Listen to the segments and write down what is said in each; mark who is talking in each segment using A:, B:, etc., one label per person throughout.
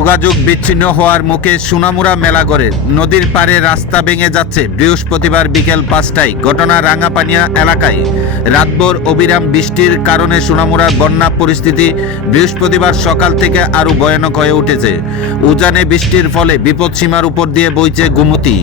A: যোগাযোগ বিচ্ছিন্ন হওয়ার মুখে সোনামুড়া মেলাগড়ের নদীর পাড়ে রাস্তা ভেঙে যাচ্ছে। বৃহস্পতিবার বিকেল পাঁচটায় ঘটনা রাঙাপানিয়া এলাকায়। রাতভর অবিরাম বৃষ্টির কারণে সোনামুড়ার বন্যা পরিস্থিতি বৃহস্পতিবার সকাল থেকে আরও ভয়ানক হয়ে উঠেছে। উজানে বৃষ্টির ফলে বিপদসীমার উপর দিয়ে বইছে গুমতি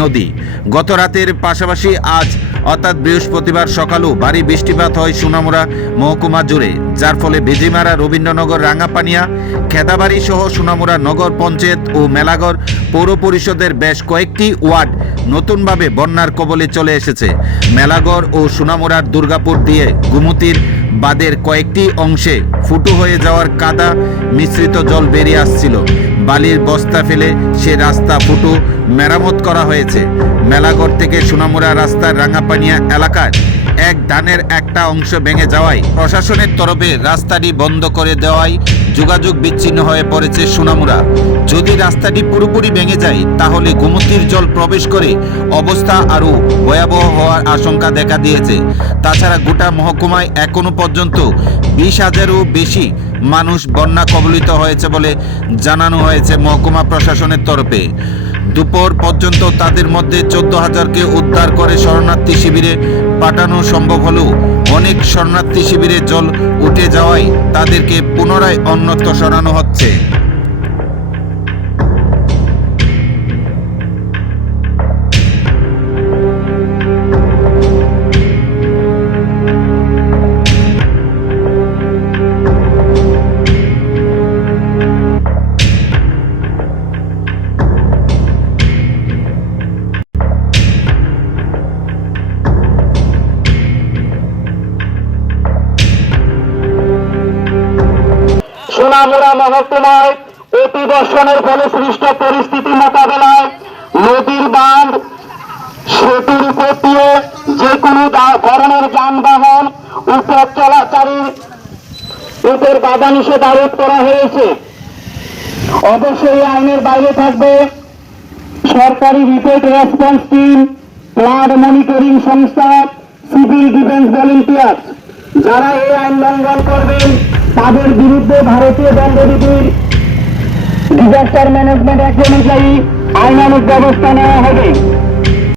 A: নদী। গত রাতের পাশাপাশি আজ, অর্থাৎ বৃহস্পতিবার সকালেও, ভারী বৃষ্টিপাত হয় সোনামুড়া মহকুমা জুড়ে। যার ফলে বেজিমারা, রবীন্দ্রনগর রাঙাপানিয়া খেদাবাড়ি সহ সোনামুড়া নগর পঞ্চায়েত ও মেলাগড় পৌর পরিষদের বেশ কয়েকটি ওয়ার্ড নতুনভাবে বন্যার কবলে চলে এসেছে। মেলাগড় ও সোনামুড়ার দুর্গাপুর দিয়ে গুমতির বাদের কয়েকটি অংশে ফুটো হয়ে যাওয়ার কাদা মিশ্রিত জল বেরিয়ে আসছিল। বালির বস্তা ফেলে সে রাস্তা ফুটো মেরামত করা হয়েছে। মেলাগড় থেকে সোনামুড়া রাস্তার রাঙাপানিয়া এলাকার এক ধানের একটা অংশ ভেঙে যাওয়ায় প্রশাসনের তরফে রাস্তাটি বন্ধ করে দেওয়ায় যোগাযোগ বিচ্ছিন্ন হয়ে পড়েছে সোনামুড়া। যদি রাস্তাটি পুরোপুরি ভেঙে যায়, তাহলে গোমতির জল প্রবেশ করে অবস্থা আরও ভয়াবহ হওয়ার আশঙ্কা দেখা দিয়েছে। তাছাড়া গোটা মহকুমায় এখনও পর্যন্ত বিশ হাজারও বেশি মানুষ বন্যা কবলিত হয়েছে বলে জানানো হয়েছে মহকুমা প্রশাসনের তরফে। দুপুর পর্যন্ত তাদের মধ্যে চোদ্দ হাজারকে উদ্ধার করে শরণার্থী শিবিরে পাঠানো সম্ভব হলেও অনেক শরণার্থী শিবিরে জল উঠে যাওয়ায় তাদেরকে পুনরায় অন্যত্র সরানো হচ্ছে।
B: সোনামুড়া মহকুমায় অতি বর্ষণের ফলে সৃষ্ট পরিস্থিতি মোকাবেলায় নদীর বাঁধ, সেতুর উপর দিয়ে যে কোনো ধরনের যানবাহন উপর চলাচলের উপর বাধা নিষেধ আরোপ করা হয়েছে। অবশ্যই আইনের বাইরে থাকবে সরকারি report response team, flood monitoring সংস্থা, সিভিল ডিফেন্স ভলেন্টিয়ার যারা এই আইন লঙ্ঘন করবেন তাদের বিরুদ্ধে ভারতীয় দণ্ডবিধির ডিজাস্টার ম্যানেজমেন্ট অ্যাক্ট অনুযায়ী আইনানুক ব্যবস্থা নেওয়া হবে।